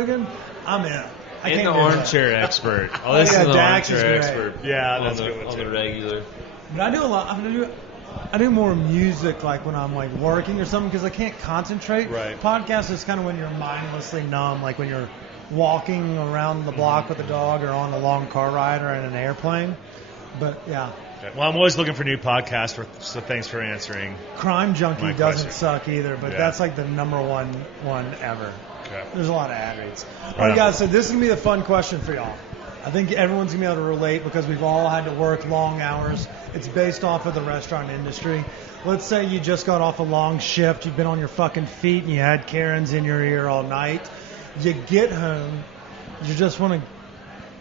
Rogan, I'm in. And the armchair expert. Oh, this is the Dank armchair expert. Yeah, that's good on the regular. But I do a lot. I do more music like when I'm like working or something because I can't concentrate. Right. Podcast is kind of when you're mindlessly numb, like when you're walking around the block with a dog or on a long car ride or in an airplane. But yeah. Okay. Well, I'm always looking for new podcasts, so thanks for answering. Crime Junkie my doesn't question. suck either, but that's like the number one ever. Okay. There's a lot of ad reads. All Right right, guys, so this is going to be a fun question for y'all. I think everyone's going to be able to relate because we've all had to work long hours. It's based off of the restaurant industry. Let's say you just got off a long shift, you've been on your fucking feet, and you had Karens in your ear all night. You get home, you just want to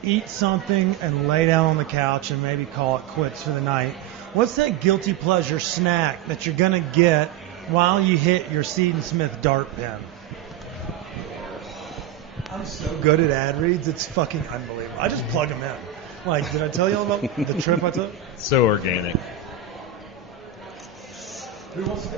eat something and lay down on the couch and maybe call it quits for the night. What's that guilty pleasure snack that you're going to get while you hit your Seed & Smith dart pen? I'm so good at ad reads, it's fucking unbelievable. I just plug them in. Like, did I tell you all about the trip I took? So organic.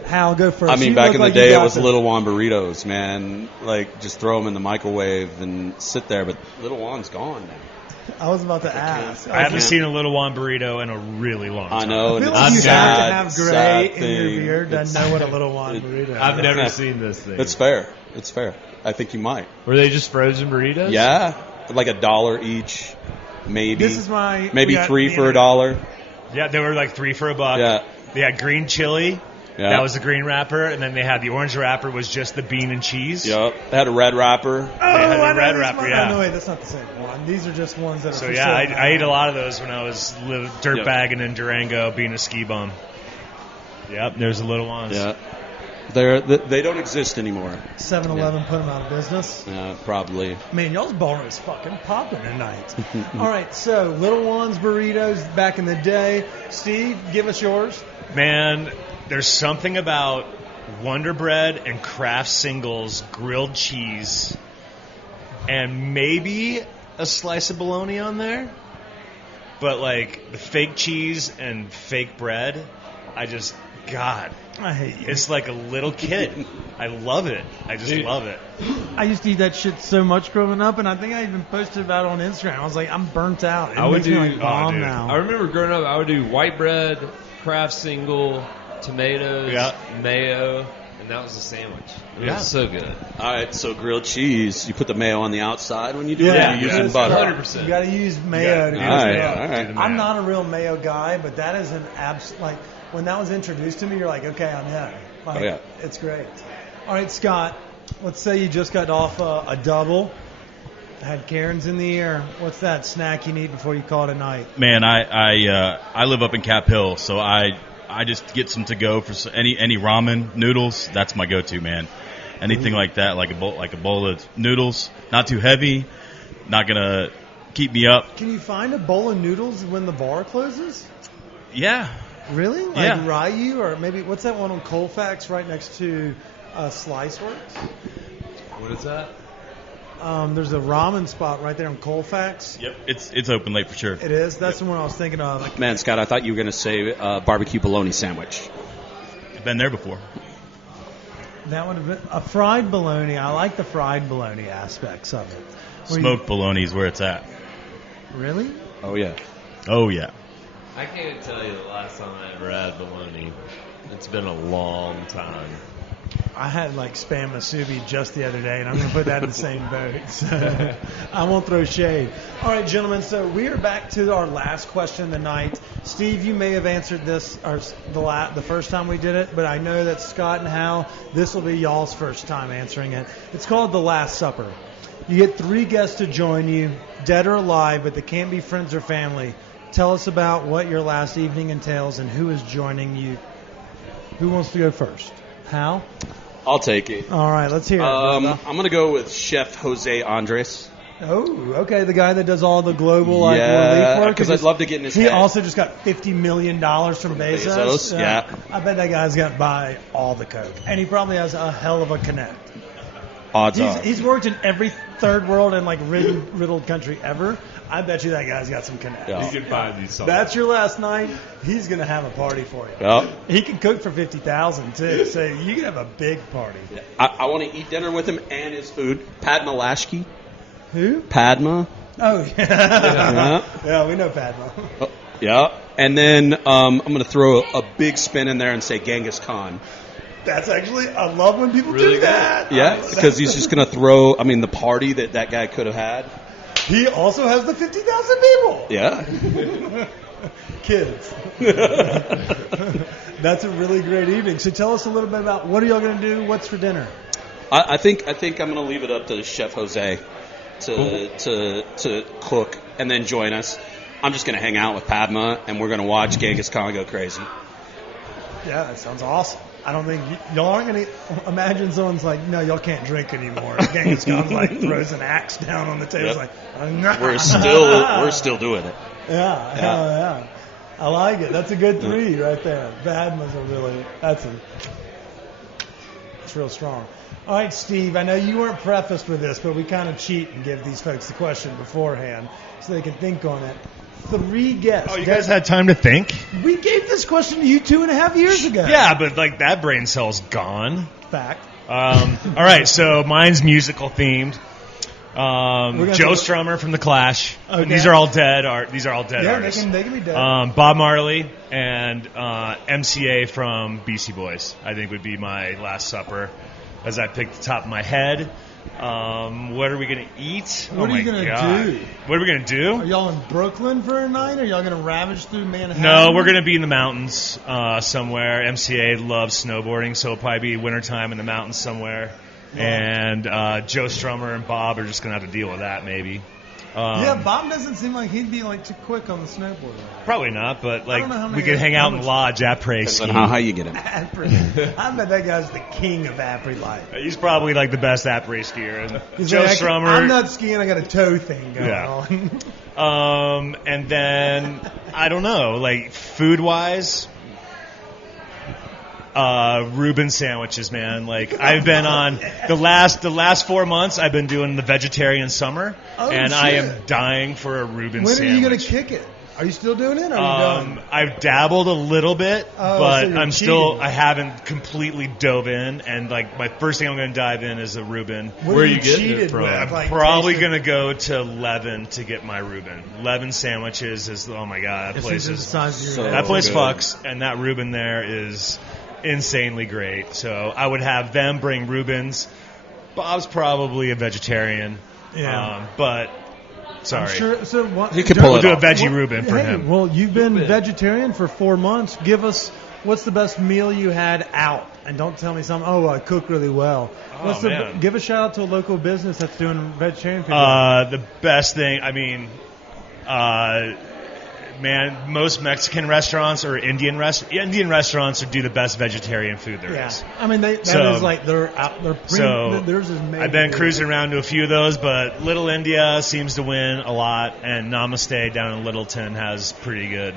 Hal, go first. I mean, You back look in the like you day, it got was this. Little Juan burritos, man. Like, just throw them in the microwave and sit there. But Little Juan's gone now. I was about to ask. I haven't seen a Little Juan burrito in a really long time. I know. I feel and like it's you have to sad, have sad gray in your thing. beard to It's- know what a Little Juan burrito is. I've never seen this thing. It's fair. It's fair. I think you might. Were they just frozen burritos? Yeah, like $1 each, maybe. This is my... maybe we got 3 the- for $1. Yeah, they were like 3 for $1. Yeah. They had green chili. Yeah. That was the green wrapper, and then they had the orange wrapper was just the bean and cheese. Yep. They had a red wrapper. Oh, had the I know red this wrapper, one. yeah. Oh, no, wait, that's not the same one. These are just ones that are So for yeah, sale I ate now. a lot of those when I was dirtbagging in Durango, being a ski bum. Yep, there's the Little Ones. Yeah. They don't exist anymore. 7-Eleven put them out of business. Probably. Man, y'all's bar is fucking popping tonight. All right, so Little Ones burritos back in the day. Steve, give us yours. Man, there's something about Wonder Bread and Kraft Singles grilled cheese and maybe a slice of bologna on there. But like the fake cheese and fake bread, God, I hate you. it's like a little kid. I love it. I just love it. I used to eat that shit so much growing up, and I think I even posted about it on Instagram. I was like, I'm burnt out. It I would makes me do- like bomb dude. now. I remember growing up, I would do white bread, Kraft single, tomatoes, Yeah. mayo, and that was a sandwich. It Yeah. was so good. All right, so grilled cheese. You put the mayo on the outside when you do Yeah, it? You're yeah, using it's butter. 100%. You got to use mayo to do Yeah, all this right, stuff. all right. Do the I'm mayo. not a real mayo guy, but that is an like when that was introduced to me, you're like, okay, I'm in. Like, Oh, yeah. It's great. All right, Scott. Let's say you just got off a double, had Karen's in the air. What's that snack you need before you call it a night? Man, I live up in Cap Hill, so I just get some to go for any ramen noodles. That's my go-to, man. Anything like that, like a bowl of noodles, not too heavy, not gonna keep me up. Can you find a bowl of noodles when the bar closes? Yeah, Really? Like Yeah. Ryu, or maybe what's that one on Colfax right next to Sliceworks? What is that? There's a ramen spot right there on Colfax. yep. It's open late for sure. It is. That's the one I was thinking of. Like, Man, Scott, I thought you were going to say barbecue bologna sandwich. I've been there before. that would have been a fried bologna. I like the fried bologna aspects of it. Where you- Smoked bologna is where it's at. Really? Oh, yeah. Oh yeah. I can't tell you the last time I ever had bologna. It's been a long time. I had like spam musubi just the other day, and I'm going to put that in the same boat. So I won't throw shade. All right, gentlemen. So we are back to our last question of the night. Steve, you may have answered this the first time we did it, but I know that Scott and Hal, this will be y'all's first time answering it. It's called The Last Supper. You get 3 guests to join you, dead or alive, but they can't be friends or family. Tell us about what your last evening entails and who is joining you. Who wants to go first? Hal? I'll take it. All right, let's hear it. I'm brother. going to go with Chef Jose Andres. Oh, okay. The guy that does all the global relief Yeah, work. because I'd love to get in his He head. also just got $50 million from Bezos. Bezos, yeah. I bet that guy's got to buy all the coke. And he probably has a hell of a connect. Odds are. He's worked in every third world and like riddled country ever. I bet you that guy's got some connects. Yeah. You can find these songs. That's your last night. He's gonna have a party for you. Yep. He can cook for 50,000 too, so you can have a big party. I want to eat dinner with him and his food. Padma Lashki. Who? Padma. Oh yeah. Yeah. Yeah, we know Padma. Oh, yeah. And then I'm going to throw a big spin in there and say Genghis Khan. That's actually, I love when people Really do good. that. Yeah, because he's just going to throw, the party that guy could have had. He also has the 50,000 people. Yeah. Kids. That's a really great evening. So tell us a little bit about what are y'all going to do? What's for dinner? I think I'm going to leave it up to Chef Jose to cook and then join us. I'm just going to hang out with Padma, and we're going to watch Genghis Khan go crazy. Yeah, that sounds awesome. I don't think y'all aren't going to imagine someone's like, no, y'all can't drink anymore. Genghis Khan like throws an axe down on the table. Yep. It's like, nah. We're still doing it. Yeah, hell yeah. I like it. That's a good 3 right there. Padma's it's real strong. All right, Steve, I know you weren't prefaced with this, but we kind of cheat and give these folks the question beforehand so they can think on it. 3 guests. Oh, you guys had time to think? We gave this question to you 2.5 years ago. Yeah, but like that brain cell's gone. Fact. All right, so mine's musical themed. Joe Strummer from The Clash. Okay. These are all dead. These are all dead Yeah, artists. they can be dead. Bob Marley and MCA from Beastie Boys. I think would be my last supper, as I picked the top of my head. What are we gonna eat? What are you gonna do? What are we gonna do? Are y'all in Brooklyn for a night? Or are y'all gonna ravage through Manhattan? No, we're gonna be in the mountains somewhere. MCA loves snowboarding, so it'll probably be wintertime in the mountains somewhere. And Joe Strummer and Bob are just gonna have to deal with that, maybe. Yeah, Bob doesn't seem like he'd be like too quick on the snowboard. Probably not, but I don't know how like many- we could hang out how in much- Lodge, après Depends on ski. how high you get him. Apres. I bet that guy's the king of Apres life. He's probably like the best après skier. And He's Joe like, Strummer. I'm not skiing. I got a toe thing going Yeah. on. And then I don't know, like food wise, Reuben sandwiches, man. Like I've been on the last 4 months. I've been doing the vegetarian summer, Oh, and I shit. am dying for a Reuben When are sandwich. you going to kick it? Are you still doing it? Or are you done? I've dabbled a little bit, Oh, but so you're I'm still. cheating. I haven't completely dove in, and like my first thing I'm going to dive in is a Reuben. What Where are are you getting it cheated from? with? I'm Like, probably tasted- going to go to Levin to get my Reuben. Levin sandwiches is, oh my god, that It's place just the is size of your so- head. that place good. fucks, and that Reuben there is insanely great. So I would have them bring Reubens. Bob's probably a vegetarian, Yeah. but sorry, I'm sure. So what, He could Joe- pull we'll it do a off. veggie Reuben for hey, him. Well, you've been Reuben. vegetarian for 4 months. Give us what's the best meal you had out, and don't tell me something. Oh, I cook really well. Oh, man. Give a shout out to a local business that's doing vegetarian food. The best thing, I mean, man, most Mexican restaurants or Indian restaurants do the best vegetarian food there is. Yeah, I mean that So- is like they're out. So theirs is made. I've been to- cruising around to a few of those, but Little India seems to win a lot, and Namaste down in Littleton has pretty good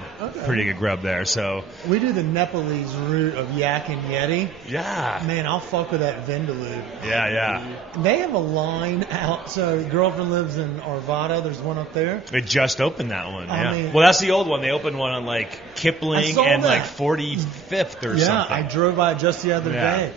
grub there. So We do the Nepalese root of yak and yeti. yeah, Man, I'll fuck with that vindaloo. yeah. They have a line out. So girlfriend lives in Arvada. There's one up there. They just opened that one. I Yeah. mean- Well, that's the old one. They opened one on like I Kipling saw and that. like 45th or Yeah, something. I drove by it just the other Yeah. day.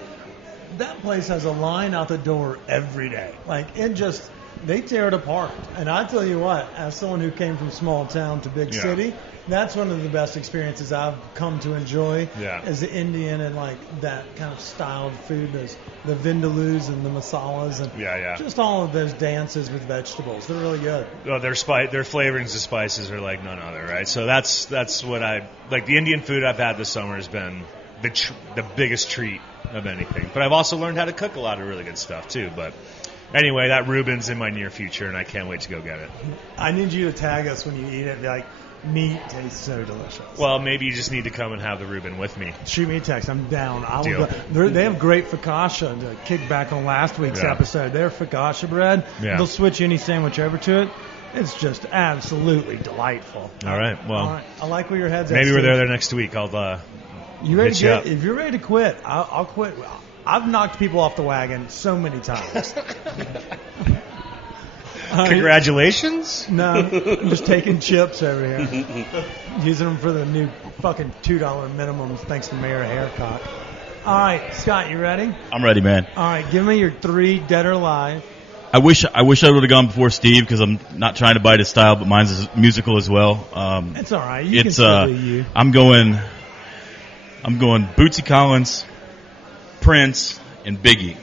That place has a line out the door every day. Like it just, they tear it apart. And I tell you what, as someone who came from small town to big Yeah. city, that's one of the best experiences I've come to enjoy. Yeah. As the Indian and like that kind of styled food, there's the vindaloos and the masalas and Yeah. just all of those dances with vegetables. They're really good. Well, their flavorings of spices are like none other, right? So that's what I like. The Indian food I've had this summer has been the biggest treat of anything. But I've also learned how to cook a lot of really good stuff too. But anyway, that Reuben's in my near future, and I can't wait to go get it. I need you to tag us when you eat it. Be like, meat tastes so delicious. Well, maybe you just need to come and have the Reuben with me. Shoot me a text. I'm down. I will Deal. go. They have great focaccia to kick back on last week's Yeah. episode. Their focaccia bread, Yeah. they'll switch any sandwich over to it. It's just absolutely delightful. All right. Well, All right. I like where your head's at. maybe we're Steve. there next week. I'll You ready hit to you get, up. if you're ready to quit, I'll quit. I've knocked people off the wagon so many times. Congratulations. No, I'm just taking chips over here. Using them for the new fucking $2 minimums thanks to Mayor Haircock. All right, Scott, you ready? I'm ready, man. All right, give me your 3 dead or alive. I wish I would have gone before Steve because I'm not trying to bite his style, but mine's musical as well. It's all right. You can still do you. I'm going Bootsy Collins, Prince, and Biggie.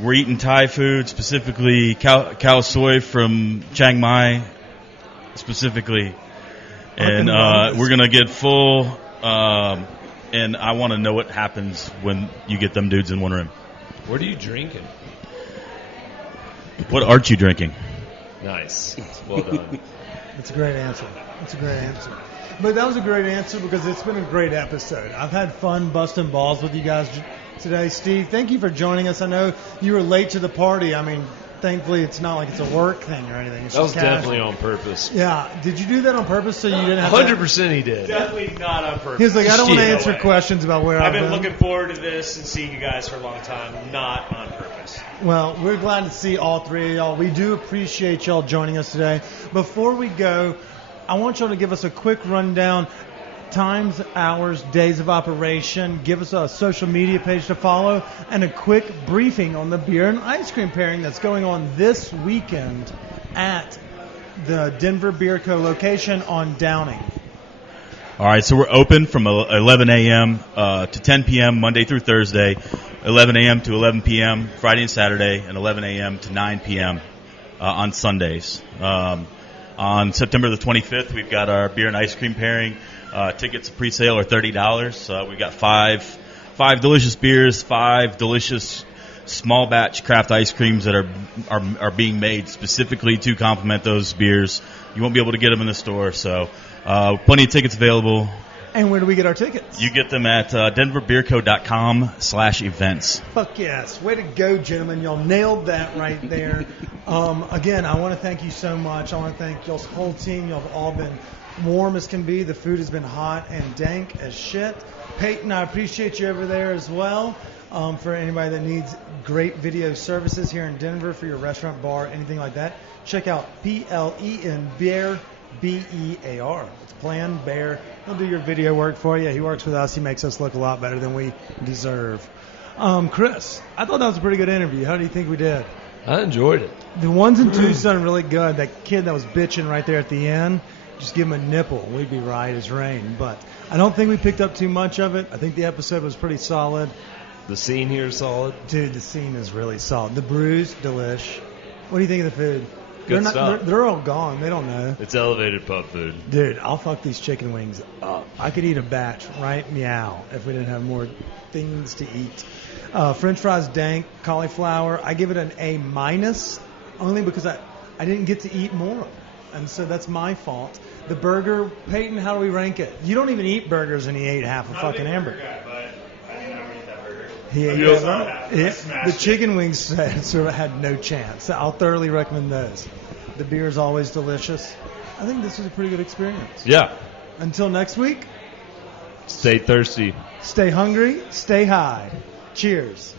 We're eating Thai food, specifically khao soi from Chiang Mai, specifically, and we're gonna get full. And I want to know what happens when you get them dudes in one room. What are you drinking? What aren't you drinking? Nice. Well done. That's a great answer. That's a great answer. But that was a great answer because it's been a great episode. I've had fun busting balls with you guys today. Steve, thank you for joining us. I know you were late to the party. I mean, thankfully it's not like it's a work thing or anything. It's That was just casual. definitely on purpose. Yeah. Did you do that on purpose so you didn't have 100% he did. Definitely not on purpose. He was like, I don't want to No answer way. questions about where I've I've been been. looking forward to this and seeing you guys for a long time. Not on purpose. Well, we're glad to see all 3 of y'all. We do appreciate y'all joining us today. Before we go, I want y'all to give us a quick rundown. Times, hours, days of operation. Give us a social media page to follow and a quick briefing on the beer and ice cream pairing that's going on this weekend at the Denver Beer Co. location on Downing. All right, so we're open from 11 a.m. To 10 p.m. Monday through Thursday, 11 a.m. to 11 p.m. Friday and Saturday, and 11 a.m. to 9 p.m. On Sundays. On September the 25th, we've got our beer and ice cream pairing. Tickets pre-sale are $30. We've got five delicious beers, 5 delicious small batch craft ice creams that are being made specifically to complement those beers. You won't be able to get them in the store, so plenty of tickets available. And where do we get our tickets? You get them at denverbeerco.com/events. Fuck yes. Way to go, gentlemen. Y'all nailed that right there. Again, I want to thank you so much. I want to thank y'all's whole team. Y'all have all been warm as can be. The food has been hot and dank as shit. Peyton, I appreciate you over there as well. For anybody that needs great video services here in Denver for your restaurant, bar, anything like that, check out PLEN Bear, BEAR. It's Plan Bear. He'll do your video work for you. He works with us. He makes us look a lot better than we deserve. Chris, I thought that was a pretty good interview. How do you think we did? I enjoyed it. The ones and twos sounded really good. That kid that was bitching right there at the end, just give him a nipple. We'd be right as rain. But I don't think we picked up too much of it. I think the episode was pretty solid. The scene here is solid. Dude, the scene is really solid. The brews, delish. What do you think of the food? Good stuff. They're all gone. They don't know. It's elevated pub food. Dude, I'll fuck these chicken wings up. I could eat a batch right meow if we didn't have more things to eat. French fries, dank, cauliflower. I give it an A- only because I didn't get to eat more. And so that's my fault. The burger, Peyton, how do we rank it? You don't even eat burgers and he ate half a fucking hamburger. He ate the chicken wings sort of had no chance. I'll thoroughly recommend those. The beer is always delicious. I think this was a pretty good experience. Yeah. Until next week, Stay thirsty. stay hungry, stay high. Cheers.